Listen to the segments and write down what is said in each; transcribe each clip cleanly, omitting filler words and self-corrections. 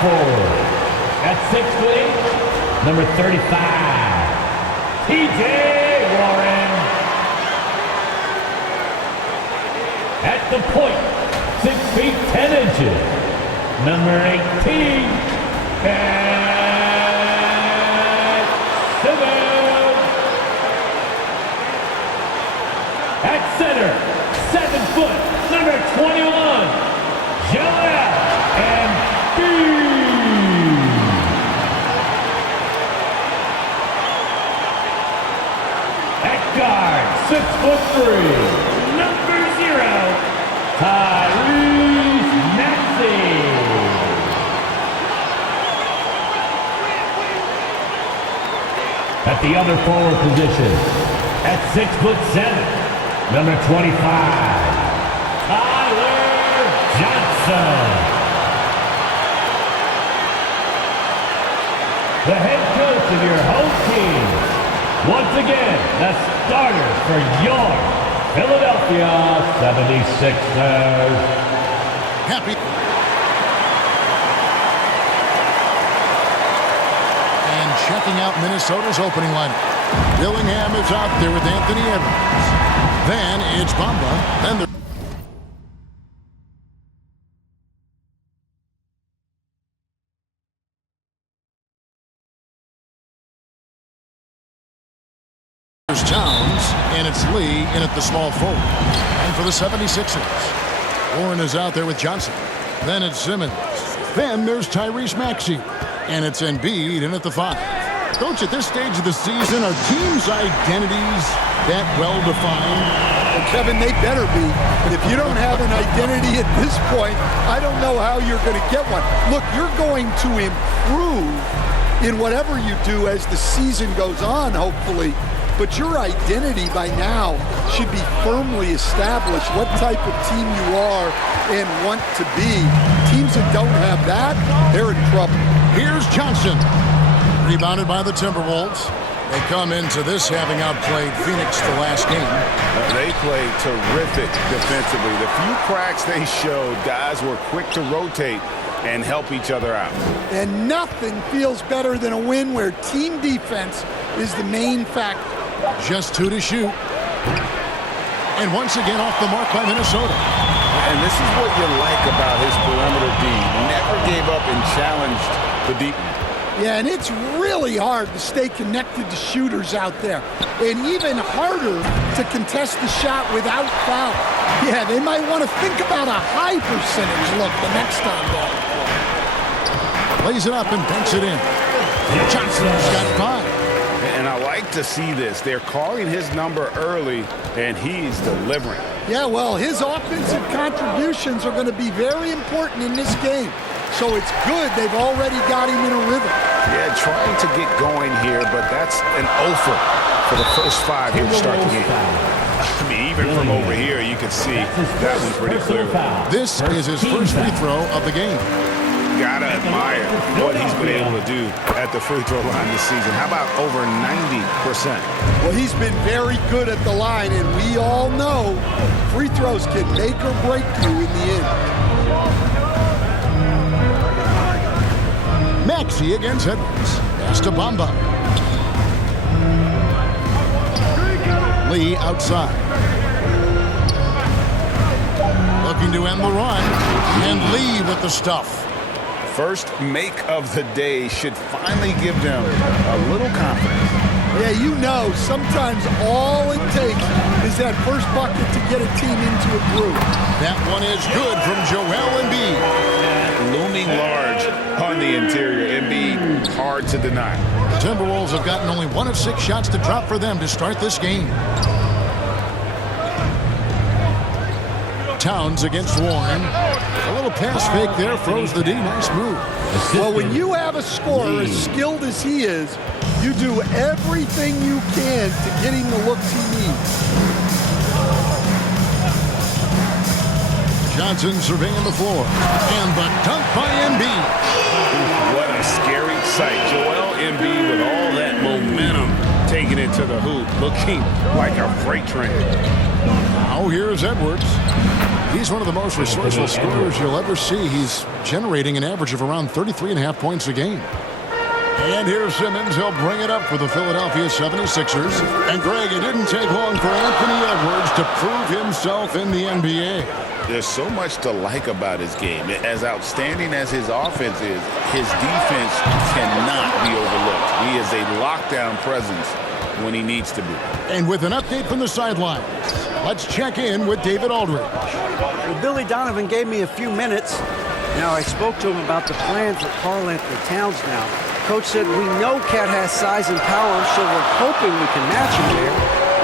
forward. At 6'8", number 35, T.J. Warren. At the point, 6 feet 10 inches, number 18, Cat Simmons. At center, 7 foot, number 21, Joel Embiid. At guard, 6'3", number 0, Tyrese Maxey. At the other forward position, at 6'7", number 25, Tyler Johnson. The head coach of your home team. Once again, the starter for your Philadelphia 76ers. Happy. And checking out Minnesota's opening lineup. Dillingham is out there with Anthony Edwards. Then it's Bamba. Then the Towns, and it's Lee in at the small forward. And for the 76ers, Warren is out there with Johnson. Then it's Simmons. Then there's Tyrese Maxey. And it's Embiid in at the 5. Coach, at this stage of the season, are teams' identities that well-defined? Well, Kevin, they better be. And if you don't have an identity at this point, I don't know how you're going to get one. Look, you're going to improve in whatever you do as the season goes on, hopefully. But your identity by now should be firmly established, what type of team you are and want to be. Teams that don't have that, they're in trouble. Here's Johnson. Rebounded by the Timberwolves. They come into this having outplayed Phoenix the last game. They played terrific defensively. The few cracks they showed, guys were quick to rotate and help each other out. And nothing feels better than a win where team defense is the main factor. Just 2 to shoot. And once again off the mark by Minnesota. And this is what you like about his perimeter D. Never gave up and challenged the deep. Yeah, and it's really hard to stay connected to shooters out there. And even harder to contest the shot without foul. Yeah, they might want to think about a high percentage look the next time down the floor. Lays it up and banks it in. Johnson's got 5. And I like to see this. They're calling his number early, and he's delivering. Yeah, well, his offensive contributions are going to be very important in this game. So it's good they've already got him in a rhythm. Yeah, trying to get going here, but that's an offer for the first 5 here to start the game. I mean, even from over here, you can see that one pretty clearly. This is his first free throw of the game. Gotta admire what he's been able to do at the free throw line this season. How about over 90%? Well, he's been very good at the line, and we all know free throws can make or break you in the end. Maxey against Edwards. Pass to Bamba. Lee outside. Looking to end the run. And Lee with the stuff. First make of the day should finally give them a little confidence. Yeah, you know, sometimes all it takes is that first bucket to get a team into a groove. That one is good from Joel Embiid. Looming large on the interior. Embiid, hard to deny. The Timberwolves have gotten only 1 of 6 shots to drop for them to start this game. Towns against Warren. A little pass fake there, froze the D. Nice move. Well, when you have a scorer as skilled as he is, you do everything you can to get him the looks he needs. Johnson surveying the floor. And the dunk by Embiid. What a scary sight. Joel Embiid with all that momentum taking it to to the hoop, looking like a freight train. Now here's Edwards. He's one of the most resourceful scorers you'll ever see. He's generating an average of around 33.5 points a game. And here's Simmons. He'll bring it up for the Philadelphia 76ers. And Greg, it didn't take long for Anthony Edwards to prove himself in the NBA. There's so much to like about his game. As outstanding as his offense is, his defense cannot be overlooked. He is a lockdown presence when he needs to be. And with an update from the sidelines, let's check in with David Aldridge. Well, Billy Donovan gave me a few minutes. Now, I spoke to him about the plan for Karl-Anthony Towns now. Coach said, we know Cat has size and power, so we're hoping we can match him there.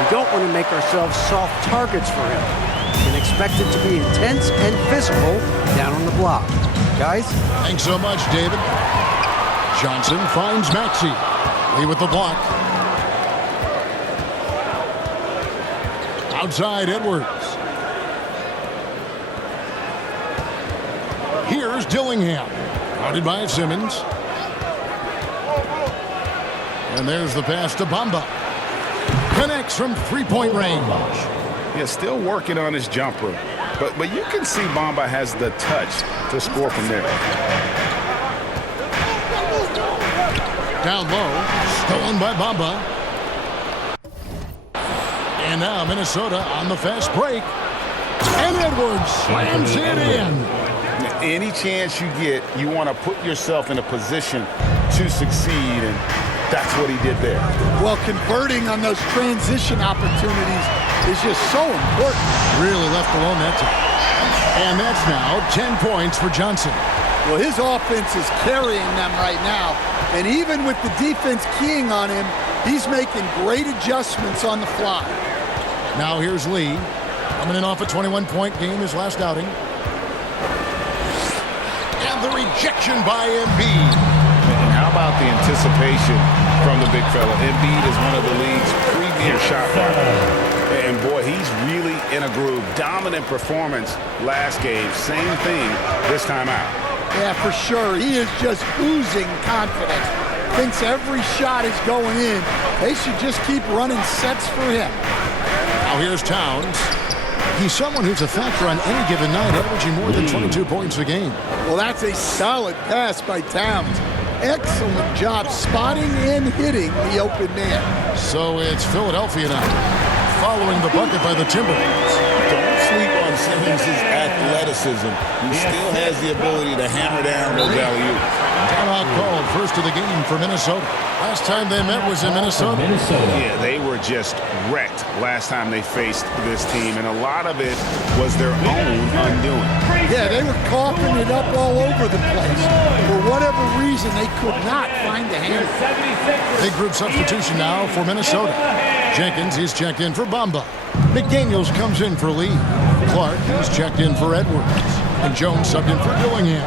We don't want to make ourselves soft targets for him. We can expect it to be intense and physical down on the block. Guys? Thanks so much, David. Johnson finds Maxey. Lee with the block. Outside Edwards. Here's Dillingham. Guarded by Simmons. And there's the pass to Bamba. Connects from three-point range. Yeah, still working on his jumper. But you can see Bamba has the touch to score from there. Down low. Stolen by Bamba. And now Minnesota on the fast break. And Edwards slams it in. Any chance you get, you want to put yourself in a position to succeed, and that's what he did there. Well, converting on those transition opportunities is just so important. Really left alone that time. And that's now 10 points for Johnson. Well, his offense is carrying them right now. And even with the defense keying on him, he's making great adjustments on the fly. Now here's Lee. Coming in off a 21-point game his last outing. And the rejection by Embiid. And how about the anticipation from the big fella? Embiid is one of the league's premier shot blockers. And boy, he's really in a groove. Dominant performance last game. Same thing this time out. Yeah, for sure. He is just oozing confidence. Thinks every shot is going in. They should just keep running sets for him. Now here's Towns. He's someone who's a factor on any given night, averaging more than 22 points a game. Well, that's a solid pass by Towns. Excellent job spotting and hitting the open man. So it's Philadelphia now, following the bucket by the Timberwolves. Don't sleep on Simmons' athleticism. He still has the ability to hammer down those alley-oops. Timeout called, first of the game for Minnesota. Last time they met was in Minnesota. Yeah, they were just wrecked last time they faced this team, and a lot of it was their own undoing. Yeah, they were coughing it up all over the place. For whatever reason, they could not find the handle. Big group substitution now for Minnesota. Jenkins, he's checked in for Bamba. McDaniels comes in for Lee. Clark, he's checked in for Edwards. And Jones subbed in for Dillingham.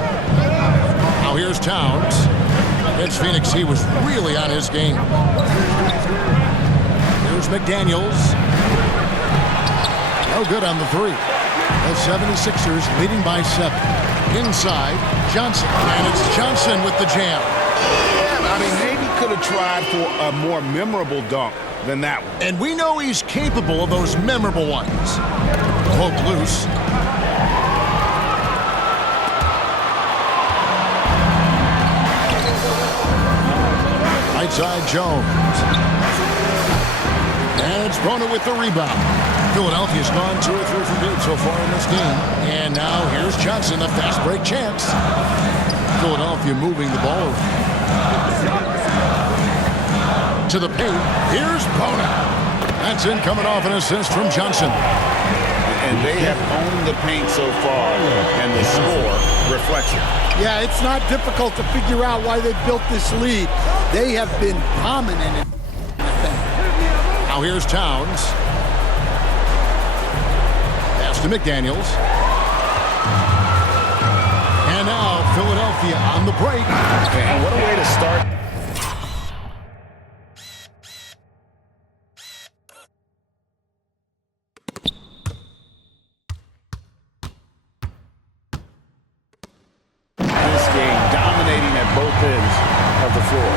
Now here's Towns. Against Phoenix, he was really on his game. Here's McDaniels. No good on the three. The 76ers leading by 7. Inside, Johnson. And it's Johnson with the jam. I mean, maybe could have tried for a more memorable dunk than that one. And we know he's capable of those memorable ones. Hook loose. Right side Jones. And it's Broner with the rebound. Philadelphia's gone 2 or 3 from deep so far in this game. And now here's Johnson, a fast break chance. Philadelphia moving the ball to the paint. Here's Broner. That's in, coming off an assist from Johnson. And they have owned the paint so far, and the score reflects it. Yeah, it's not difficult to figure out why they built this lead. They have been dominant in the paint. Now here's Towns. Pass to McDaniels. And now Philadelphia on the break. And what a way to start. This game dominating at both ends. of the floor.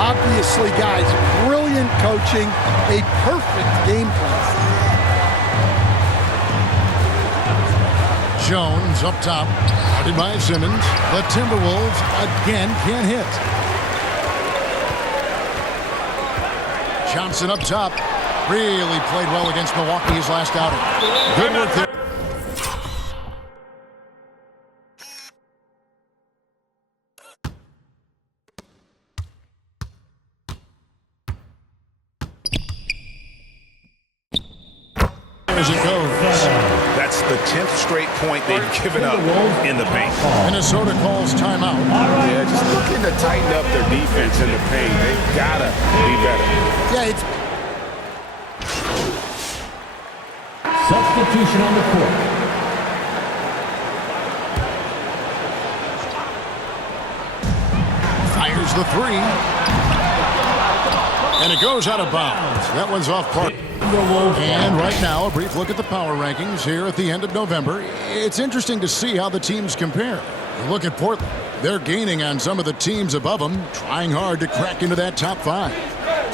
Obviously, guys, brilliant coaching, a perfect game plan. Jones up top, guarded by Simmons. The Timberwolves again can't hit. Johnson up top, really played well against Milwaukee his last outing. Good work there. As it goes. That's the 10th straight point they've given up in the paint. Minnesota calls timeout. Yeah, just looking to tighten up their defense in the paint. They've got to be better. Yeah, it's Substitution on the court. Fires the three. And it goes out of bounds. That one's off Parker. And right now, a brief look at the power rankings here at the end of November. It's interesting to see how the teams compare. You look at Portland. They're gaining on some of the teams above them, trying hard to crack into that top 5.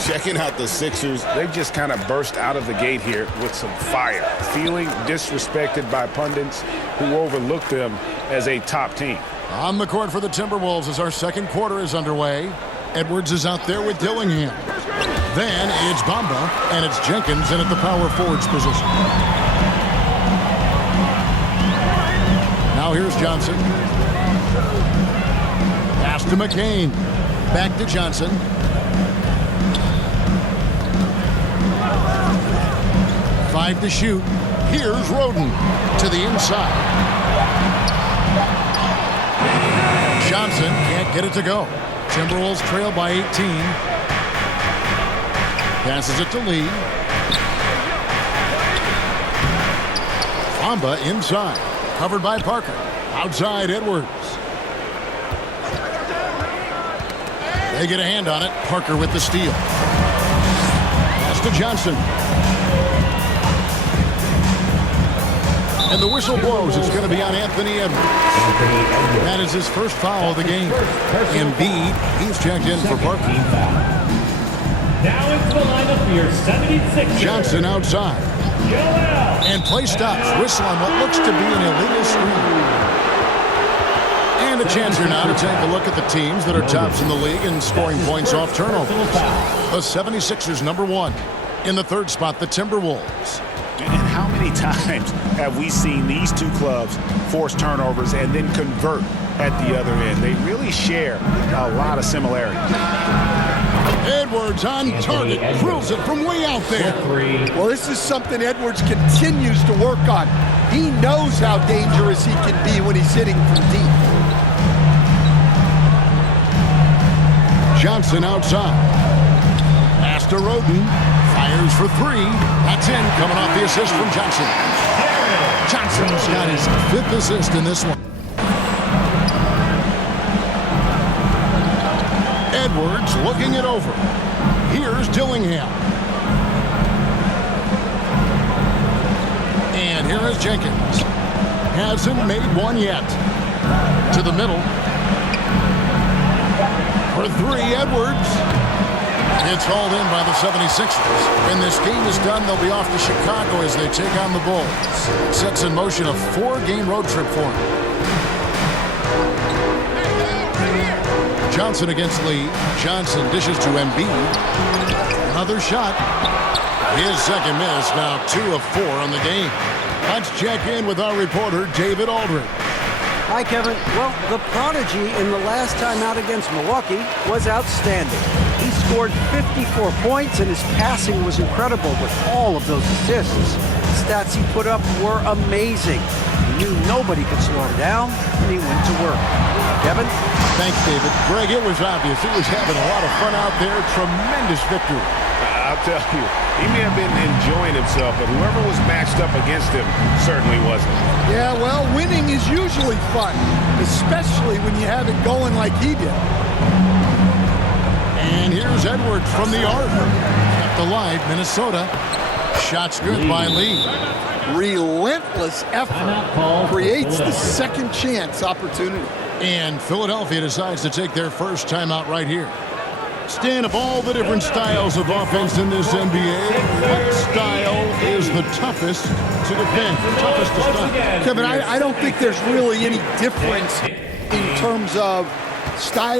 Checking out the Sixers, they've just kind of burst out of the gate here with some fire, feeling disrespected by pundits who overlook them as a top team. On the court for the Timberwolves as our second quarter is underway. Edwards is out there with Dillingham. Then it's Bamba, and it's Jenkins in at the power forwards position. Now here's Johnson. Pass to McCain. Back to Johnson. Five to shoot. Here's Roden to the inside. Johnson can't get it to go. Timberwolves trail by 18. Passes it to Lee. Bamba inside. Covered by Parker. Outside Edwards. They get a hand on it. Parker with the steal. Pass to Johnson. And the whistle blows. It's going to be on Anthony Edwards. That is his first foul of the game. Embiid, he's checked in for Parker. Now into the lineup for your 76ers. Johnson outside. Joel. And play stops. Whistle on what looks to be an illegal screen. And a chance here now to take a look at the teams that are tops in the league in scoring points off turnovers. The 76ers #1. In the third spot, the Timberwolves. And how many times have we seen these two clubs force turnovers and then convert at the other end? They really share a lot of similarities. Edwards on target. Drills it from way out there. well, this is something Edwards continues to work on. He knows how dangerous he can be when he's hitting from deep. Johnson outside. Pass to Roden. Fires for three. That's in. Coming off the assist from Johnson. Johnson's got his 5th assist in this one. Edwards looking it over. Here's Dillingham. And here is Jenkins. Hasn't made one yet. To the middle. For three, Edwards. It's hauled in by the 76ers. When this game is done, they'll be off to Chicago as they take on the Bulls. Sets in motion a 4-game road trip for them. Johnson against Lee. Johnson dishes to Embiid. Another shot. His second miss, now 2 of 4 on the game. Let's check in with our reporter, David Aldridge. Hi, Kevin. Well, the prodigy in the last time out against Milwaukee was outstanding. He scored 54 points, and his passing was incredible with all of those assists. The stats he put up were amazing. He knew nobody could slow him down, and he went to work. Kevin? Thanks, David. Greg, it was obvious. He was having a lot of fun out there. Tremendous victory. I'll tell you, he may have been enjoying himself, but whoever was matched up against him certainly wasn't. Yeah, well, winning is usually fun, especially when you have it going like he did. And here's Edwards from the arc. Kept alive, Minnesota. Shots good by Lee. Relentless effort creates the second chance opportunity. And Philadelphia decides to take their first timeout right here. Stan, of all the different styles of offense in this NBA, what style is the toughest to defend, toughest to stop? Kevin, I don't think there's really any difference in terms of style.